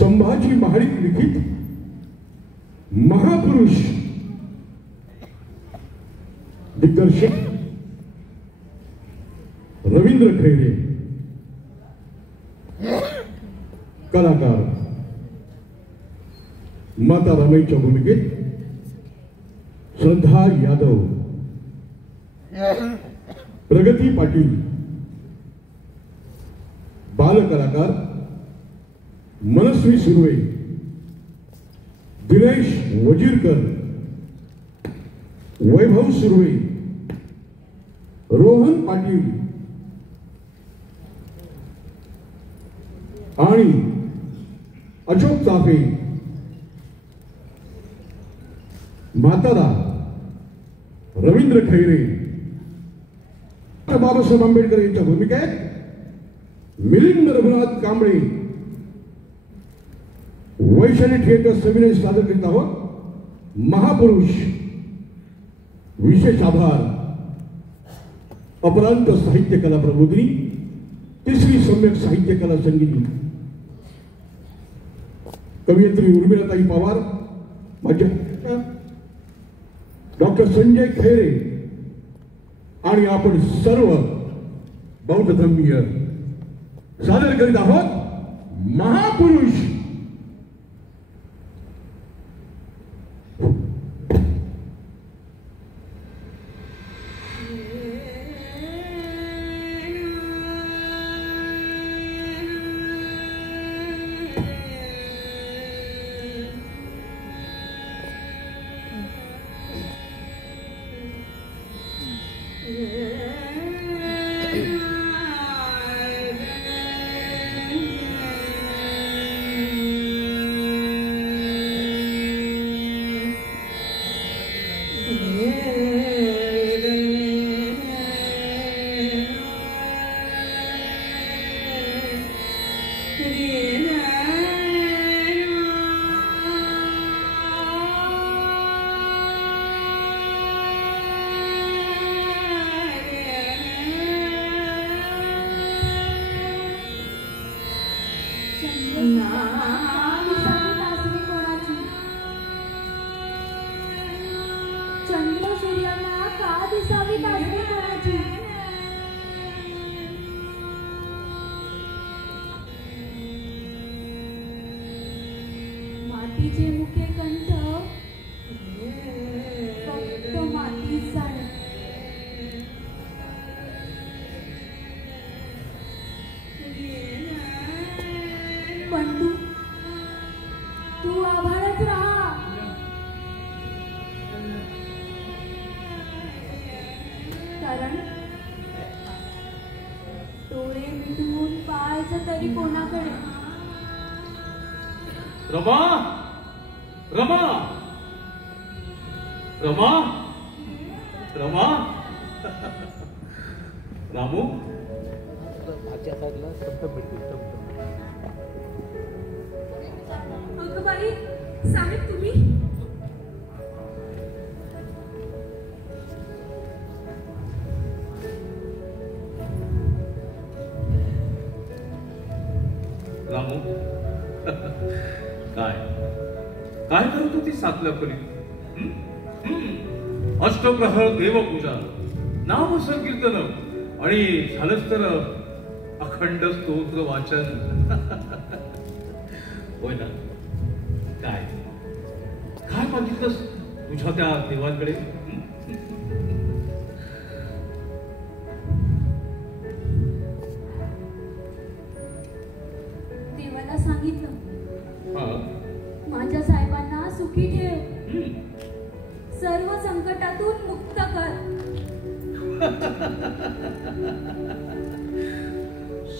संभाजी महाडिक लिखित महापुरुष दिग्दर्शक रवींद्र खैरे, कलाकार माता रमाईच्या भूमिकेत श्रद्धा यादव, प्रगती पाटील, बालकलाकार मनस्वी सुर्वे, दिनेश वजीरकर, वैभव सुर्वे, रोहन पाटील आणि अशोक चाफे, म्हातारा रवींद्र खैरे, बाबासाहेब आंबेडकर यांच्या भूमिकेत मिलिंद रघुनाथ कांबळे, वैशाली थिएटर सविनय सादर करीत आहोत महापुरुष. विशेष आभार अपरांत साहित्य कला प्रबोधिनी, तिसरी सम्यक साहित्य कला संगीती, कवयित्री उर्मिलाताई पवार, माझ्या डॉक्टर संजय खैरे आणि आपण सर्व बौद्ध धर्मीय सादर करीत आहोत महापुरुष. रमा रमा रमा रमा रामू भाच्या साईडला टमटम भेटतील. अगं बाई साहेब तुम्ही रामू काय काय करत होती सातल्या परी? अष्टप्रहर देवपूजा, नाम संकीर्तन आणि झालंच तर अखंड स्तोत्र वाचन. होय ना? काय काय मागितलंस तुझ्या त्या देवांकडे? देवाला सांगितलं माझ्या साहेबांना सुखी ठेव, सर्व संकटातून मुक्त कर.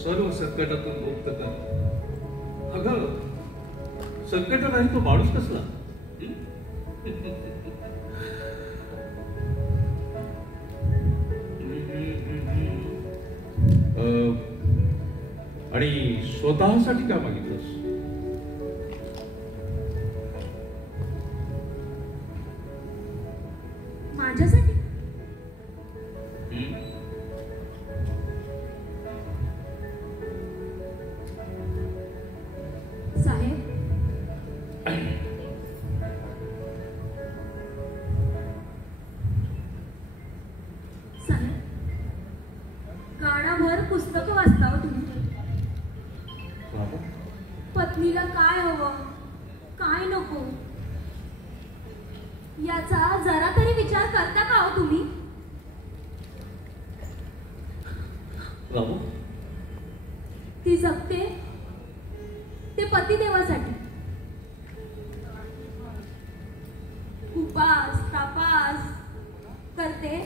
सर्व संकटातून मुक्त कर. अगं संकट नाही तो माणूस कसला? आणि स्वतःसाठी काय मागितलंस? माझ्यासाठी साहेब पत्नीला काय हवं काय नको याचा जरा तरी विचार करता का हो तुम्ही? रामू, ती जगते ते पतिदेवासाठी. उपास तापास करते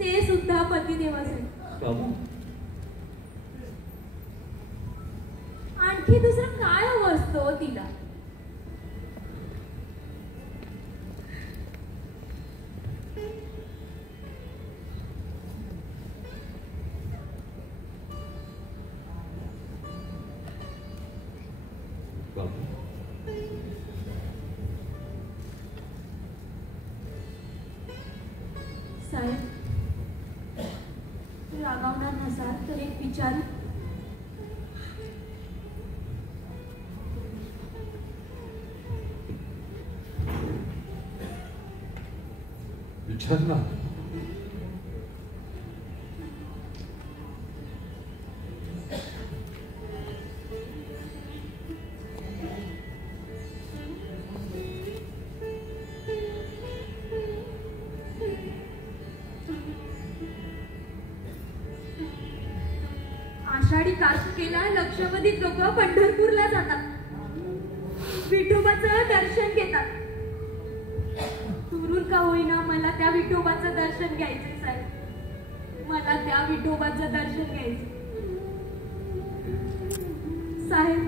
ते सुद्धा पतिदेवासाठी. रामू, आणखी दुसरं काय हवं असतं तिला? रामू, साहेब, रागावणार नसाल तर एक विचार. विचार ना. आषाढी कार्तिकेला लक्षावधी लोक पंढरपूरला जातात. विठोबाचं दर्शन घेतात. दुरून का होईना मला त्या विठोबाचं दर्शन घ्यायचे साहेब. मला त्या विठोबाचं दर्शन घ्यायचे साहेब.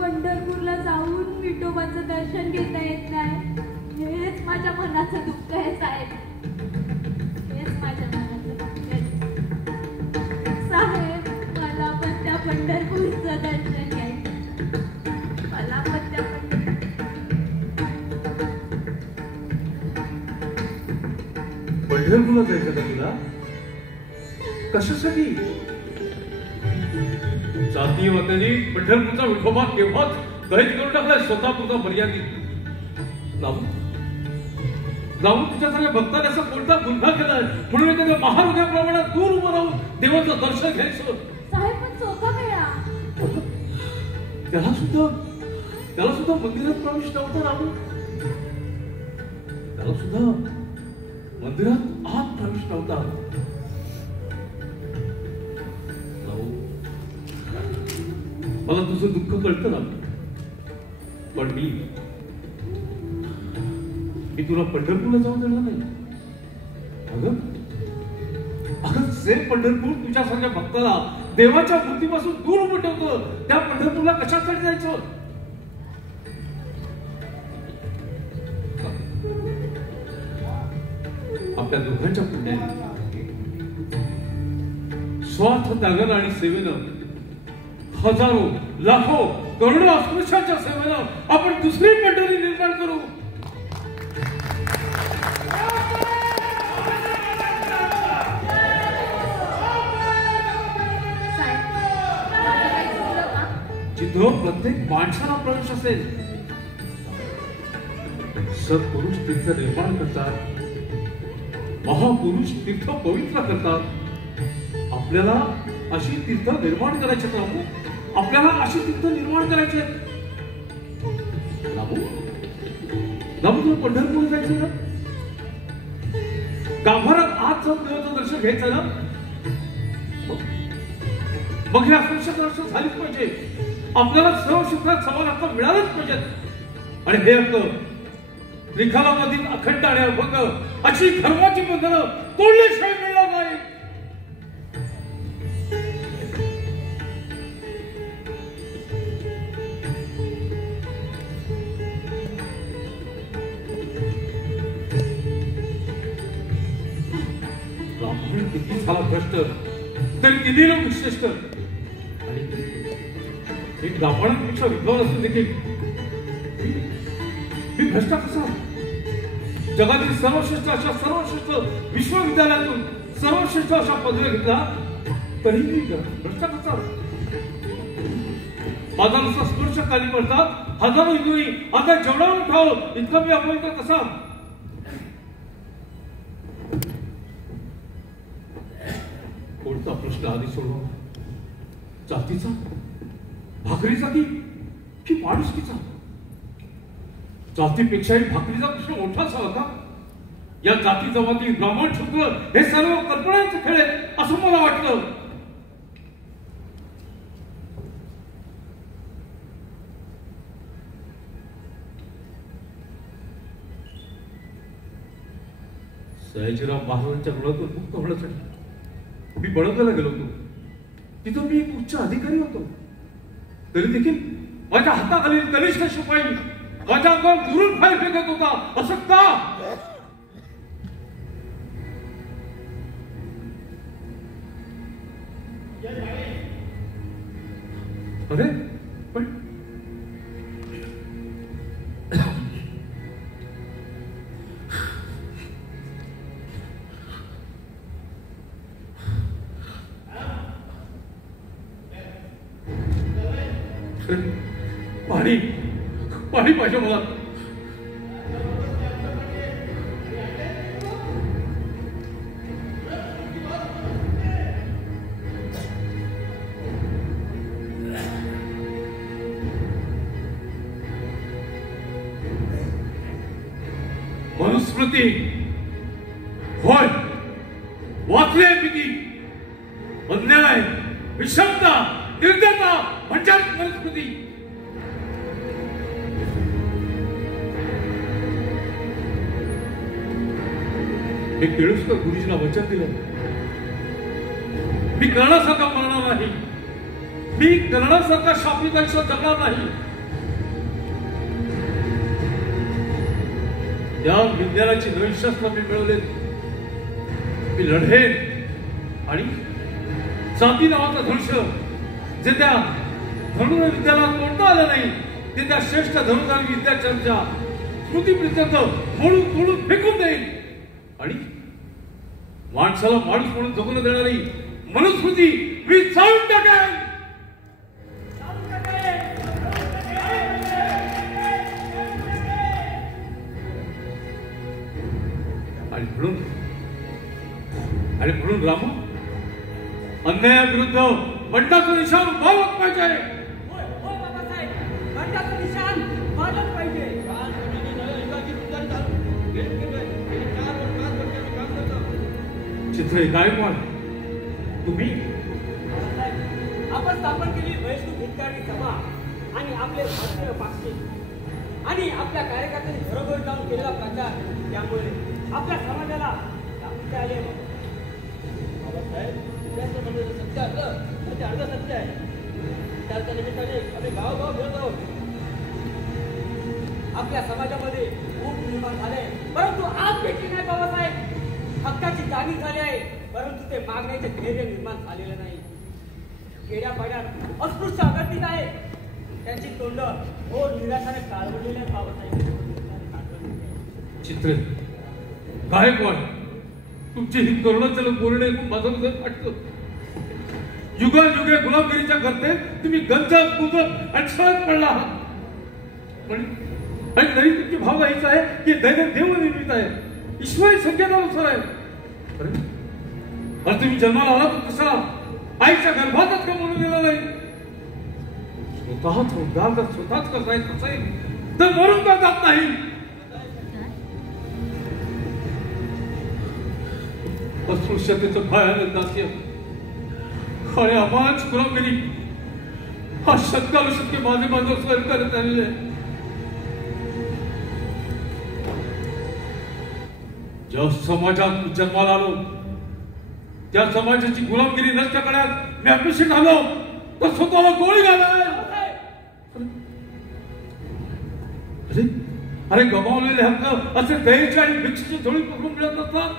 पंढरपूरला जाऊन विठोबाचं दर्शन घेता येत नाही हेच माझ्या मनाचं दुःख आहे साहेब. हेच माझ्या मनाचं दुःख आहे साहेब. मला पण त्या पंढरपूरचं दर्शन घ्यायचं. मला पण त्या पंढरपूरला जायचं का तुला? कशासाठी? जाती वात्यांनी पंढरपूरचा विठोबा केव्हाच कैद करून टाकलाय स्वतःपुरता मर्यादित. रामू, रामू, तुझ्यासारख्या भक्ताने असा कोणता गुन्हा केलाय म्हणून एखाद्या महारोग्याप्रमाणे दूर उभं राहून देवाचं दर्शन घ्यायचं? साहेब पण चौथा वेळा त्याला सुद्धा मंदिरात प्रवेश नव्हता रामू. त्याला सुद्धा मंदिरात आत प्रवेश नव्हता. मला तुझं दुःख कळतं ना, पण मी तुला पंढरपूरला जाऊन देणार नाही. अगं जे पंढरपूर तुझ्यासारख्या भक्ताला देवाच्या मूर्तीपासून दूर उभं ठेवतं त्या पंढरपूरला कशासाठी जायचं? आपल्या दोघांच्या पुण्याने स्वार्थ त्यागानं आणि सेवेनं हजारो लाखो करोडो अस्पृश्यांच्या सेवेनं आपण दुसरी पंढरी निर्माण करू. जिथं प्रत्येक माणसाला प्रवेश असेल. सत्पुरुष तीर्थ निर्माण करतात, महापुरुष तीर्थ पवित्र करतात. आपल्याला अशी तीर्थ निर्माण करायचे रामू. आपल्याला अशी तीर्थ निर्माण करायचे रामू. रामू, तुला पंढरपूर जायचं ना? गाभारात आत जाऊन देवाचं दर्शन घ्यायचं ना? मग हे अस्पृश्य दर्शन झालीच पाहिजे. आपल्याला सर्व क्षेत्रात समान हक्क मिळालेच पाहिजेत. आणि हे हक्क निकालामधील अखंड आणि अभंग अशी धर्माची बंधनं तोडल्याशिवाय मिळणार नाही. ब्राह्मण किती झाला भ्रष्ट तरी किती लोक श्रेष्ठ. आणि एक ब्राह्मणांपेक्षा विद्वान असून देखील मी भ्रष्ट कसा? जगातील सर्वश्रेष्ठ अशा सर्वश्रेष्ठ विश्वविद्यालयातून सर्वश्रेष्ठ अशा पदव्या घेतला तरी मी भ्रष्ट कसा? माझा नुसता स्पर्श खाली पडतात हजारो हिंदुनी आता जेवढा उठाव इतका मी अपवित्र कसा? कोणता प्रश्न आधी सोडवा? जातीचा भाकरीचा की माणुसकीचा? जातीपेक्षाही भाकरीचा प्रश्न मोठा असावा का? या जाती जमाती ब्राह्मण शूद्र हे सर्व कल्पनांचे खेळ आहेत असं मला वाटलं. सयाजीराव महाराजांच्या गुणातून मुक्त होण्यासाठी मी बडोद्याला गेलो होतो. तिथं मी एक उच्च अधिकारी होतो. तरी देखील माझ्या हाताखालील कनिष्ठ शिपाई माझ्या अंगावर दुरून फाय फेकत होता. असं का? अरे पण पाणी पाणी पाहिजे मला. मनुस्मृती होय, वाचले किती. अन्याय, विषमता, निर्दयता म्हणजेच मनुस्मृती. मी केळुसकर गुरुजीला वचन दिलं, मी कर्णासारखा मरणार नाही, मी कर्णासारखा शापित आयुष्य जगणार नाही. त्या विज्ञानाची नवीन शस्त्र मी मिळवले. मी लढेन आणि जाती नावाचा धनुष्य जे त्या धनुर्विद्याला तोडता आलं नाही ते त्या श्रेष्ठ धनुर्धारी विद्यार्थ्यांच्या स्मृतीपर्यंत मोडून तोडून फेकून देईल. आणि माणसाला माणूस म्हणून जगून देणारी मनुस्मृती मी जाळून टाकेन. आणि म्हणून रामू अन्यायाविरुद्ध बंडाचं निशाण उभारलं पाहिजे. चित्रे गायकवाड, तुम्ही आपण स्थापन केली वैष्णव हितकारी सभा आणि आपले भारतीय पाक्षिक आणि आपल्या कार्यकर्त्यांनी घरोघर जाऊन केलेला प्रचार यामुळे आपल्या समाजाला जागृती आली आहे. बाबासाहेब, विद्यार्थ्यांमध्ये सत्य असलं तर ते अर्ध सत्य आहे. त्याच्या निमित्ताने आम्ही गावोगाव फिरतो. आपल्या समाजामध्ये खूप निर्माण झाले, परंतु आज भेटली नाही. बाबासाहेब, हक्काची जाणीव झाली आहे, परंतु ते मागण्याचे धैर्य निर्माण झालेलं नाही. खेड्यापाड्यात अस्पृश्य अगतिक आहे, त्यांची तोंड घोर निराशाने काळवडलेले आहेत. बाबासाहेब, चित्रे गायकवाड, तुमची ही करुणाचल बोलणे ऐकून माझं हृदय फाटलं. युगायुगे गुलामगिरीच्या करते तुम्ही गंजात गुजत आणि सळत पडला आहात. आणि तरी तुमची भावना हीच आहे की दैव देवनिर्मित आहे, ईश्वरी संकेतानुसार आहे. अरे तुम्ही जन्माला आला तर कसा आईच्या गर्भातच का म्हणून गेला नाही? स्वतःच उद्धार जर स्वतःच करायचं असेल तर मरून का जात नाही? अस्पृश्यतेचं भयानक दास्य आणि अमाच गुलामगिरी हा शतकानुशतके माझे सहन करत आलेले आहे. ज्या समाजात जन्माला आलो त्या समाजाची गुलामगिरी नष्ट करण्यात मी अपेक्षित झालो तर स्वतःला गोळी घालाय. अरे गमावलेले हक्क असे दयेची आणि भिक्षेची झोळी पकडून मिळत नसतात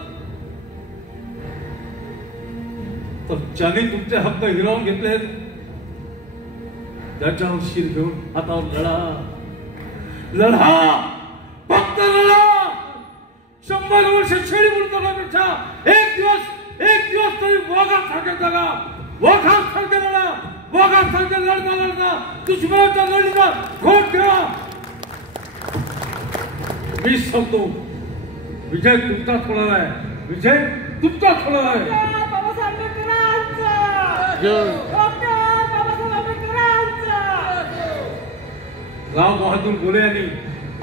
तर ज्याने तुमचे हक्क हिरावून घेतले त्याच्यावर शिर घेऊन हातावर लढा, लढा, फक्त लढा. 100 वर्ष शेळी म्हणण्यापेक्षा एक दिवस तरी वाघासारखे जगा, वाघासारखे लढा, वाघासारखे लढता दुश्मनाच्या लढीचा घोट ठेवा. मी सांगतो विजय तुमचाच होणार आहे, विजय तुमचाच होणार आहे. बाबासाहेब आंबेडकरांचा राव बहादूर बोले यांनी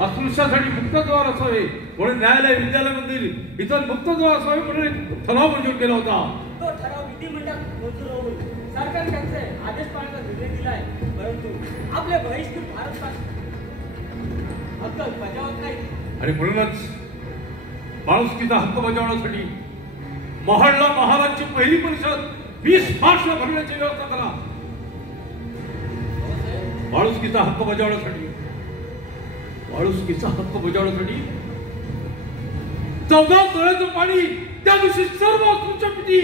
अस्पृश्यासाठी मुक्तद्वार असावे म्हणून न्यायालय विद्यालयामधील इतर मुक्तद्वार असावे म्हणून एक ठराव मंजूर केला होता. तो ठराव विधिमंडळात मंजूर होऊन सरकारने त्यांचे आदेश पाळण्याचा निर्णय दिलाय, परंतु आपले बहिष्कृत भारत हक्क बजावत नाही. आणि म्हणूनच माणुसकीचा हक्क बजावण्यासाठी महाडला महाराजची पहिली परिषद 20 मार्चला भरण्याची व्यवस्था करा. माणुसकीचा हक्क बजावण्यासाठी 14 तळ्याचं पाणी त्या दिवशी सर्व तुमच्या पिटी.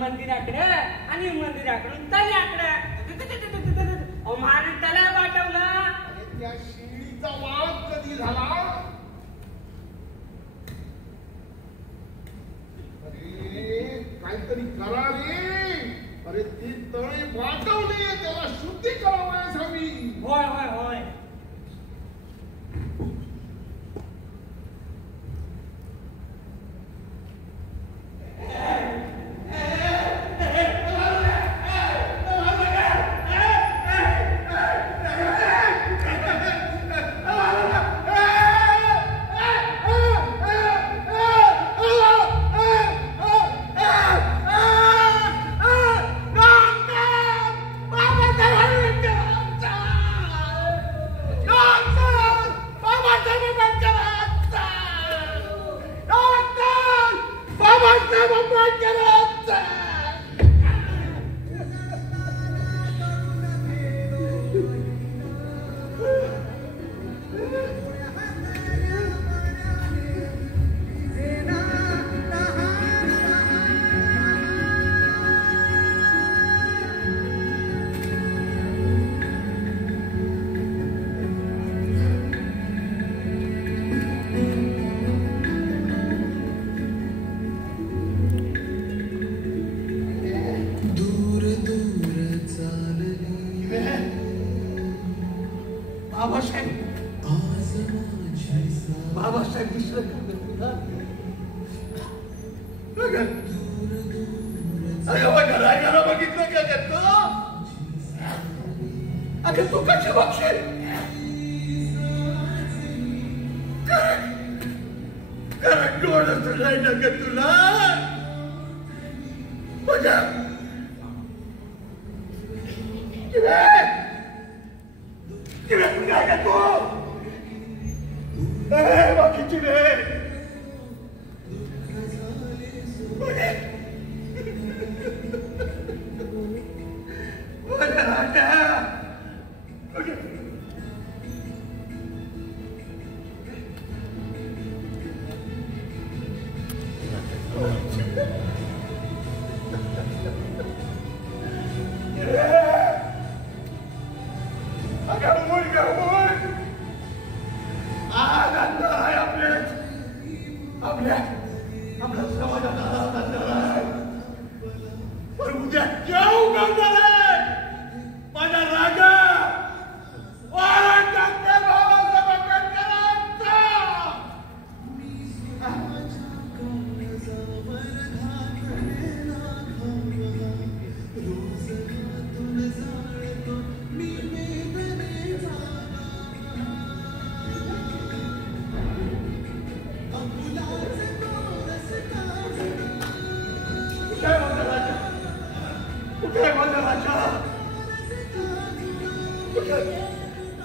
मंदिराकडे आणि मंदिराकडून तल्याकडे महाराज त्याला पाठवला. त्या शिळीचा वाद कधी झाला? अरे काहीतरी करा रे. अरे ती तळे वाटवले, त्याला शुद्धी करावयास हवी. होय होय होय. बाबासाहेब दिसलं का? अगं माझ्या रागाला बघितलं का करतो? अगं तू कशी बघशील? कारण डोळं नाही ना ग तुला माझ्या काय तू बाकीची रे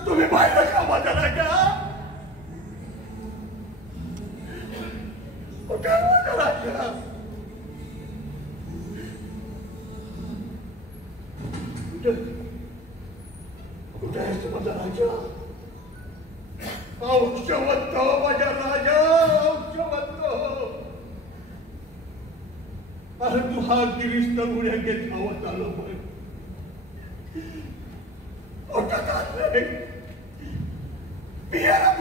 तुम्ही बाहेर का माझ्या राजा कुठे माझ्या राजा कुठे आहेस माझा राजा औक्षवंत माझ्या राजा औक्षवंत अरे तू हा गिरीश तर उड्या घेत धावत आलो पण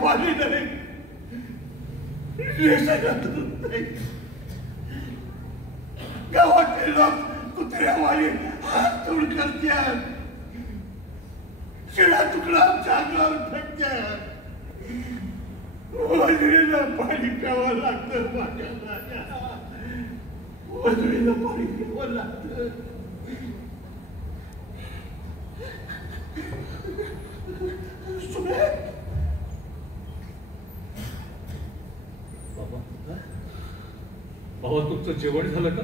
पाणी नाही गावातले लोक कुत्र्यावाली हात तोड करतात शिळा तुकडा आमच्या अंगावर फेकतात वजरीला पाणी प्यावं लागतं माझ्या राजा वजरीला पाणी प्यावं लागतं बाबा तुमचं जेवण झालं का?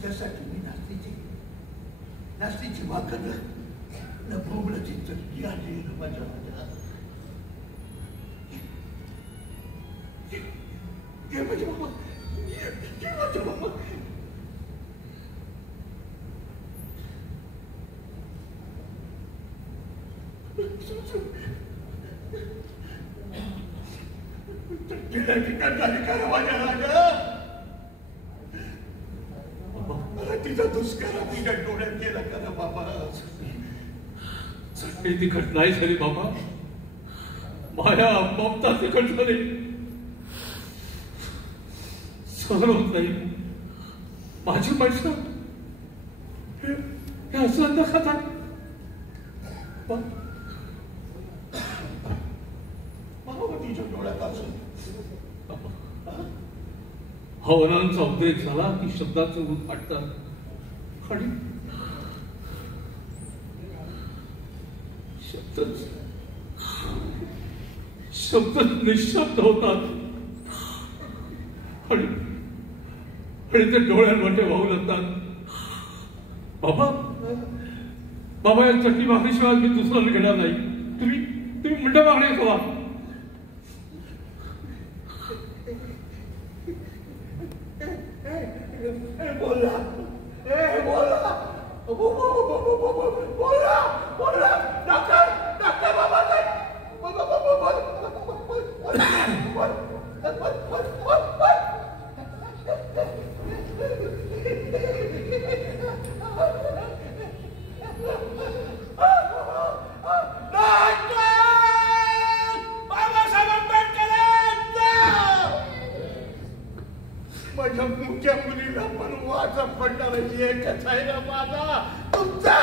त्यासाठी मी नास्तीची भाकर न भोबळाची चटणी आली माझ्या माझ्या बाबा तिचा दुष्काळ तुझ्या डोळ्यात गेला का ना बाबा तिखट नाही झाली बाबा माया ममता तिखट झाली सहन होत नाही माझी माणसं हे असं अन्न खातात तिच्या डोळ्यात असून हवनांचा उद्रेक झाला की शब्दाचं रूप फाटतात आणि शब्द निशब्द होतात आणि ते डोळ्यांमध्ये वाहू लागतात बाबा या चटणी भाकरीशिवाय मी दुसरा घेणार नाही तुम्ही मिठ्या भाकरी खावा बोला डॉक्टर बाबा माझ्या मुख्या मुलीला पण वाचा पडणार एकच आहे ना माझा तुमचा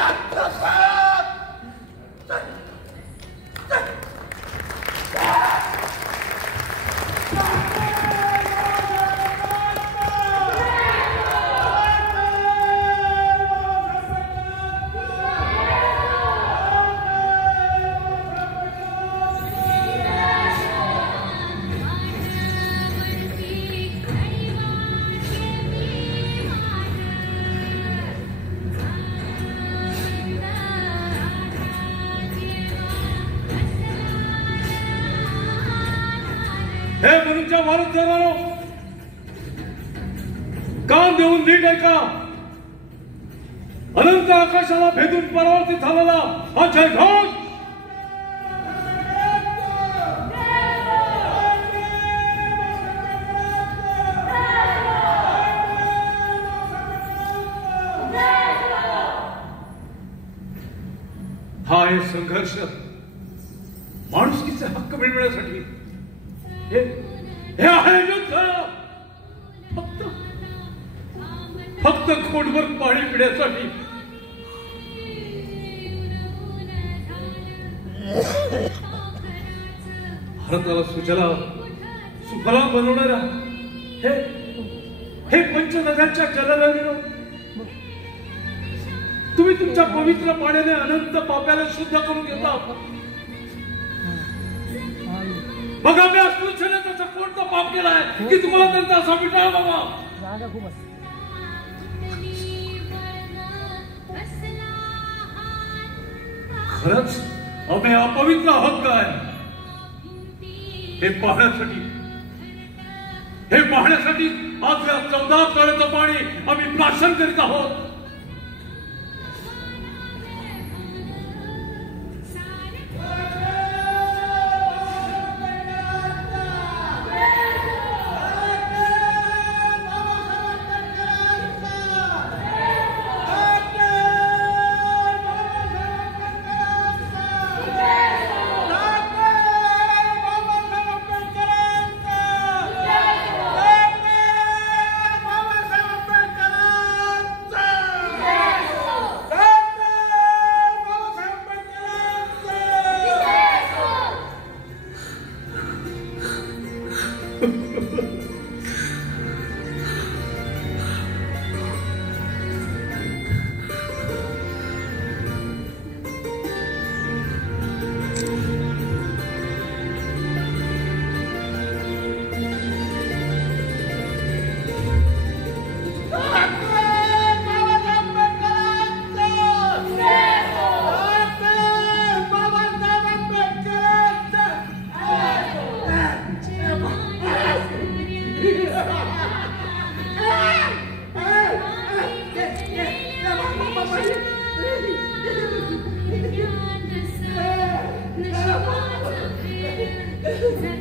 देशपांडेंच्या वारसदारांनो, कान देऊन नीट ऐका. अनंत आकाशाला भेदून परावर्तित झालेला हा जयघोष हा आहे संघर्ष माणुसकीचे हक्क मिळवण्यासाठी. हे आहे युद्ध. फक्त खोटभर पाणी पिण्यासाठी. भारताला सुजला सुफला बनवणारा हे पंचनद्यांच्या जलनदीनो, तुम्ही तुमच्या पवित्र पाण्याने अनंत पाप्याला शुद्ध करून घेता. बघा मी अस्पृश्याने त्याचा कोणता पाप केलाय की तुम्हाला त्यांचा असा मिटावा बाबा. खरंच आम्ही अपवित्र आहोत काय हे पाहण्यासाठी आज या 14 तळ्याचं पाणी आम्ही प्राशन करीत आहोत. Yeah.